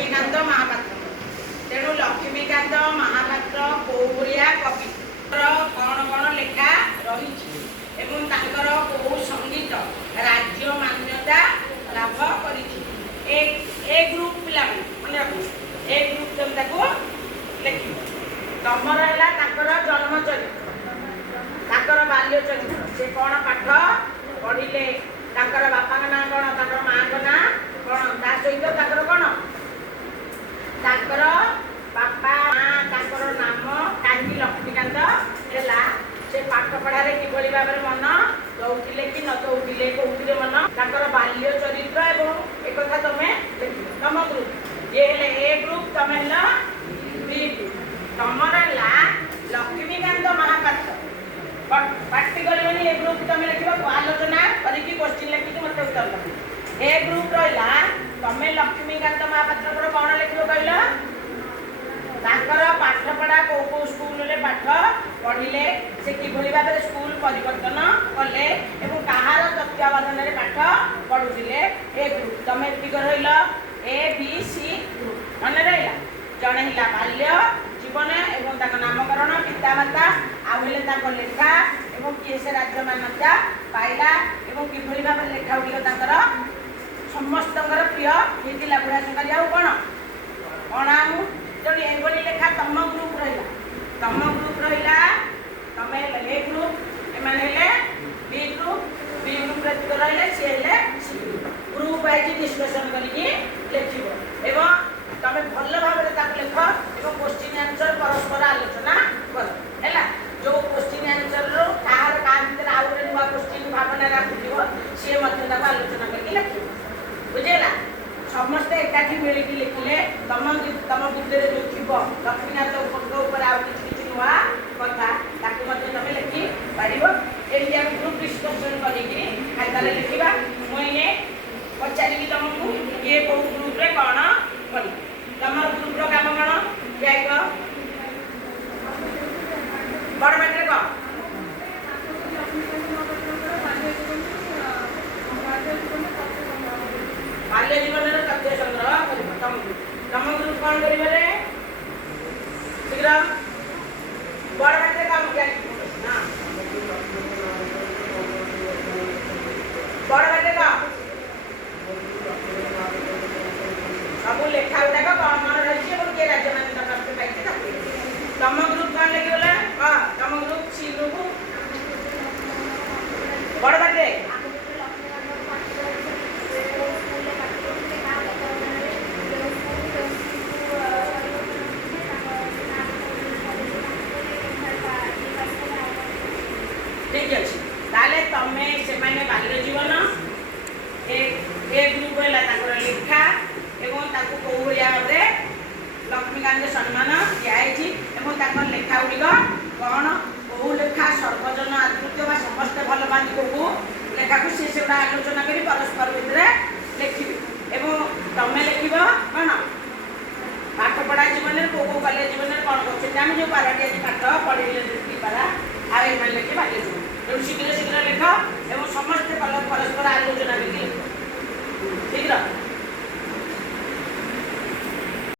लक्ष्मीकांत महापात्र तेणु लक्ष्मीकांत महापात्र कौरिया कवि कौन कौन लेखा रही संगीत राज्य मान्यता लाभ कर ग्रुप पिला मन रख ए ग्रुप तुम लिख तुमर है जन्म चरित्र बाल्य चरित्र से कौन पाठ पढ़िले बापा ना कौन माँ का ना कौन ता सहित कौन बापा माँ नाम कहीं लक्ष्मीकांत है से पाठ पढ़ारे किभली भाव में मन दौले कि न दौले कौन मन तर बाल्य चरित्र एवं एक तुम लिख तुम ग्रुप ये ए ग्रुप तुम है बी ग्रुप तुमर है लक्ष्मीकांत महापात्र पार्टी कर ग्रुप तुम लिख आलोचना करके क्वेश्चन लिखिक मत उत्तर देव ए ग्रुप रहा तुम लक्ष्मीकांत महापात्र कौन लिख कहल पाठपढ़ा कौ कौ स्कूल पाठ पढ़िले से किभली भाव में स्कूल परिवर्तन कले कहार तत्वावधान में पाठ पढ़ुले ए ग्रुप तुम एतिक रही ए बी सी ग्रुप मन रहा जड़े है बाल्य जीवन एवं नामकरण पितामाता आउे लेखा एवं किए से राज्य मान्यता पाइला किभली भाव में लेखा गुड़िक समस्त प्रिय होता बुढ़ा सुंदरी आउ कौन कौन आम तेणु ये लेखा तुम ग्रुप रहा तुम ग्रुप रहा तुम ए ग्रुप एमाने बी ग्रुप रही सी सी ग्रुप वाइज डिस्कसन करके लिख तुम भल भाव में लिख और क्वेश्चन आंसर परस्पर आलोचना कर जो क्वेश्चन आंसर कहार क्या भर आउ नुआ क्वेश्चन भावना रखुव सी आलोचना करके लिख बुझेगा समस्ते एकाठी मिलिकी लिखिले तुम बुद्धि जो थी लक्ष्मीनाथ कि नुआ कथा तुम लिखि पार एरिया ग्रुप डिस्कसन करके खातार लिखा मुझे पचारि तुमको ये कौ ग्रुप रे कौन कर तुम ग्रुप काम कौन जाए बड़ बाटे कह बाल्य जीवन तथ्य संग्रह कर तुम ग्रुप कौन कर शीघ्र बड़ बाटे काम बड़ बाटे कह सब लेखा गुड़ाक कौन कौन रही किए राज्य मान्यता प्राप्त पाई तुम ग्रुप कौन लिखिगला कह तुम ग्रुप सी ग्रुप बड़ बाटे ठीक अच्छे ताले तमे से माने बाल्य जीवन ए ग्रुप है लेखा एवं कौ भाव में लक्ष्मीकांत सम्मान दिखाई लेखा गुड़िक कौन कौ लेखा सर्वजन आदृत समस्ते भल पाती कौ लेखा को सी से आलोचना कर परस्पर भितर लिखे तुम लिख कौन पाठपढ़ा जीवन में कौ कलेज जीवन में कौन कर जो पारटी आज पाठ पढ़े पारा आए लिखे बाल्य जीवन तेणु शीघ्र शीघ्र लिख समस्ते परस्पर आलोचना करके शीघ्र